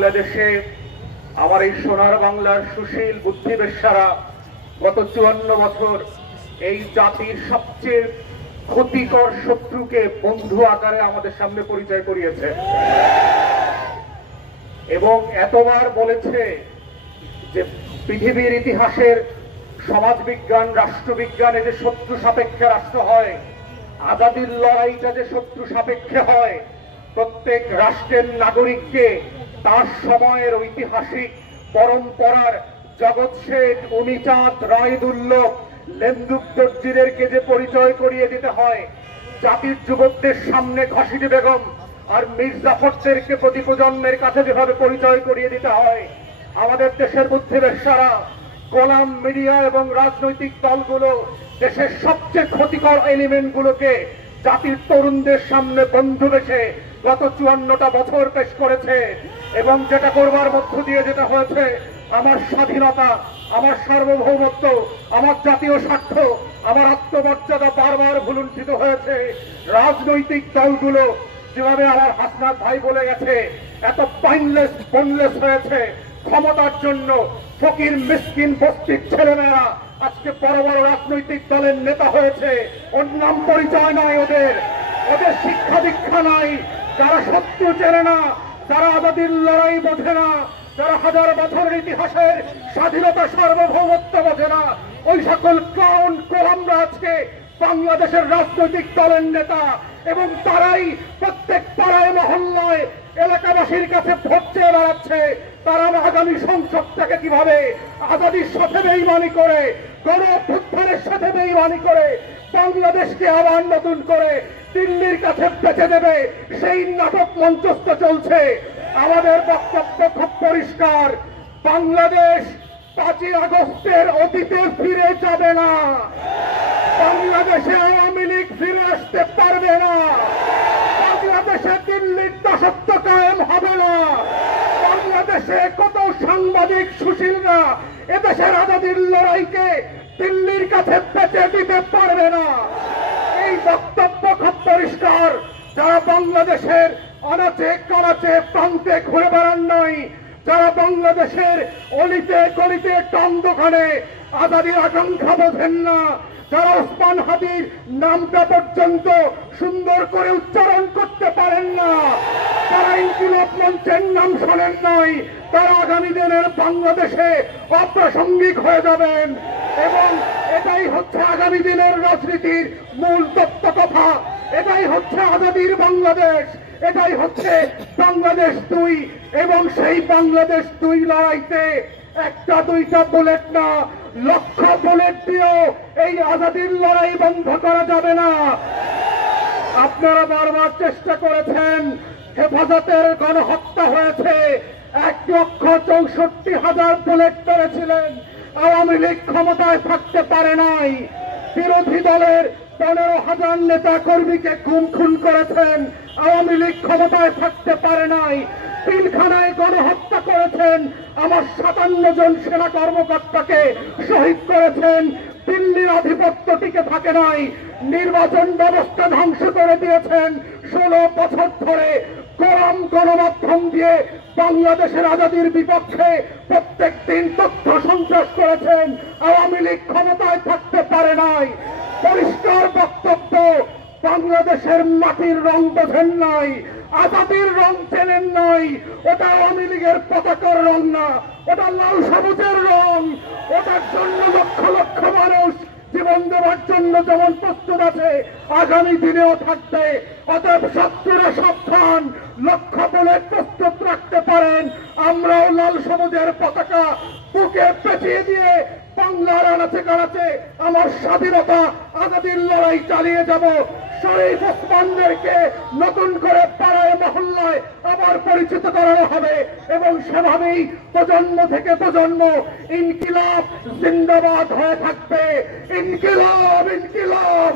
বাংলাদেশে আমার এই সোনার বাংলার সুশীল বুদ্ধিবেশ্যারা গত 54 বছর এই জাতির সবচেয়ে ক্ষতিকর শত্রুকে বন্ধু আকারে আমাদের সামনে পরিচয় করিয়েছে এবং এতবার বলেছে যে পৃথিবীর ইতিহাসের সমাজবিজ্ঞান রাষ্ট্রবিজ্ঞানে যে শত্রু সাপেক্ষে রাষ্ট্র হয়, আজাদির লড়াইটা যে শত্রু সাপেক্ষে হয়, প্রত্যেক রাষ্ট্রের নাগরিককে তার সময়ের ঐতিহাসিক পরম্পরার জগৎ শেঠ, উমিচাঁদ, রায়দুল্লভ, লেন্দুক দর্জিদেরকে যে পরিচয় করিয়ে দিতে হয়, জাতির যুবকদের সামনে ঘসিটি বেগম আর মীর জাফরদেরকে প্রতি প্রজন্মের কাছে যেভাবে পরিচয় করিয়ে দিতে হয়, আমাদের দেশের বুদ্ধিবেশ্যারা, কলাম, মিডিয়া এবং রাজনৈতিক দলগুলো দেশের সবচেয়ে ক্ষতিকর এলিমেন্টগুলোকে জাতির তরুণদের সামনে বন্ধু বেশে গত 54টা বছর পেশ করেছে। এবং যেটা করবার মধ্য দিয়ে যেটা হয়েছে, আমার স্বাধীনতা, আমার সার্বভৌমত্ব, আমার জাতীয় স্বার্থ, আমার আত্মমর্যাদা বারবার ভুলুণ্ঠিত হয়েছে। রাজনৈতিক দলগুলো যেভাবে আমার হাসনাত ভাই বলে গেছে, এত পাইনলেস বোনলেস হয়েছে ক্ষমতার জন্য। ফকির মিসকিন বস্তির ছেলেমেয়েরা আজকে বড় বড় রাজনৈতিক দলের নেতা হয়েছে। ওর নাম পরিচয় নয়, ওদের শিক্ষা দীক্ষা নাই। যারা শত্রু চেনে না, যারা আজাদির লড়াই বোঝে না, যারা হাজার বছরের ইতিহাসের স্বাধীনতা সার্বভৌমত্ব বোঝে না, ওই সকল ক্লাউন কোলামরা আজকে বাংলাদেশের রাজনৈতিক দলের নেতা। এবং তারাই প্রত্যেক পাড়ায় মহল্লায় এলাকাবাসীর কাছে ভোট চেয়ে বেড়াচ্ছে। তারা আগামী সংসদটাকে কিভাবে আজাদির সাথে বেইমানি করে, গণ অভ্যুত্থানের সাথে বেইমানি করে বাংলাদেশকে আবার নতুন করে দিল্লির কাছে বেঁচে দেবে, সেই নাটক মঞ্চস্থ চলছে। আমাদের বক্তব্য খুব পরিষ্কার, বাংলাদেশ 5ই আগস্টের অতীতে ফিরে যাবে না। বাংলাদেশে আওয়ামী লীগ ফিরে আসতে পারবে না। বাংলাদেশে দিল্লির দাসত্ব কায়েম হবে না। বাংলাদেশে কত সাংবাদিক সুশীলরা এদেশের আজাদির লড়াইকে দিল্লির কাছে বেঁচে দিতে পারবে না। এই বক্তব্য খুব পরিষ্কার। যারা বাংলাদেশের আনাচে কানাচে প্রান্তে ঘুরে বেড়ান নাই, যারা বাংলাদেশের অলিতে গলিতে টং দোকানে আজাদির আকাঙ্ক্ষা বোঝেন না, যারা ওসমান হাদির নামটা পর্যন্ত সুন্দর করে উচ্চারণ করতে পারেন না, তারা ইনকিলাব মঞ্চের নাম শোনেন নাই, তারা আগামী দিনের বাংলাদেশে অপ্রাসঙ্গিক হয়ে যাবেন। এবং এটাই হচ্ছে আগামী দিনের রাজনীতির মূল তত্ত্ব কথা। এটাই হচ্ছে আজাদির বাংলাদেশ, এটাই হচ্ছে বাংলাদেশ 2। এবং সেই বাংলাদেশ 2 লড়াইতে একটা দুইটা বুলেট না, লক্ষ বুলেট দিয়েও এই আজাদির লড়াই বন্ধ করা যাবে না। আপনারা বারবার চেষ্টা করেছেন, হেফাজতের গণহত্যা হয়েছে, 1,64,000 বুলেট মেরেছিলেন। আওয়ামী লীগ ক্ষমতায় থাকতে পারে নাই। বিরোধী দলের 15,000 নেতা কর্মীকে খুন করেছেন, আওয়ামী লীগ ক্ষমতায় থাকতে পারে নাই। পিলখানায় গণহত্যা করেছেন, আমার 57 জন সেনা কর্মকর্তাকে শহীদ করেছেন। দিল্লির আধিপত্য টিকে থাকে নাই। নির্বাচন ব্যবস্থা ধ্বংস করে দিয়েছেন 16 বছর ধরে। গরম গণমাধ্যম দিয়ে বাংলাদেশের আজাদির বিপক্ষে প্রত্যেক দিন তথ্য সন্ত্রাস করেছেন। আওয়ামী লীগ ক্ষমতায় থাকতে পারে নাই। পরিষ্কার বক্তব্য, বাংলাদেশের মাটির রং বোঝেন নাই, আজাদির রং চেনেন নাই। ওটা আওয়ামী লীগের পতাকার রং না, ওটা লাল সবুজের রং। ওটার জন্য লক্ষ লক্ষ মানুষ জীবন দেওয়ার জন্য যেমন প্রস্তুত আছে, আগামী দিনেও থাকবে। অতএব শত্রুরা সাবধান, লক্ষ বুলেট প্রস্তুত রাখতে পারেন। আমরাও লাল সবুজের পতাকা বুকে পেঁচিয়ে দিয়ে বাংলার আনাচে কানাচে আমার স্বাধীনতা আজাদির লড়াই চালিয়ে যাব। শরীফ ওসমানদেরকে নতুন করে পাড়ায় মহল্লায় আবার পরিচিত করানো হবে এবং সেভাবেই প্রজন্ম থেকে প্রজন্ম ইনকিলাব জিন্দাবাদ হয়ে থাকবে। ইনকিলাব, ইনকিলাব।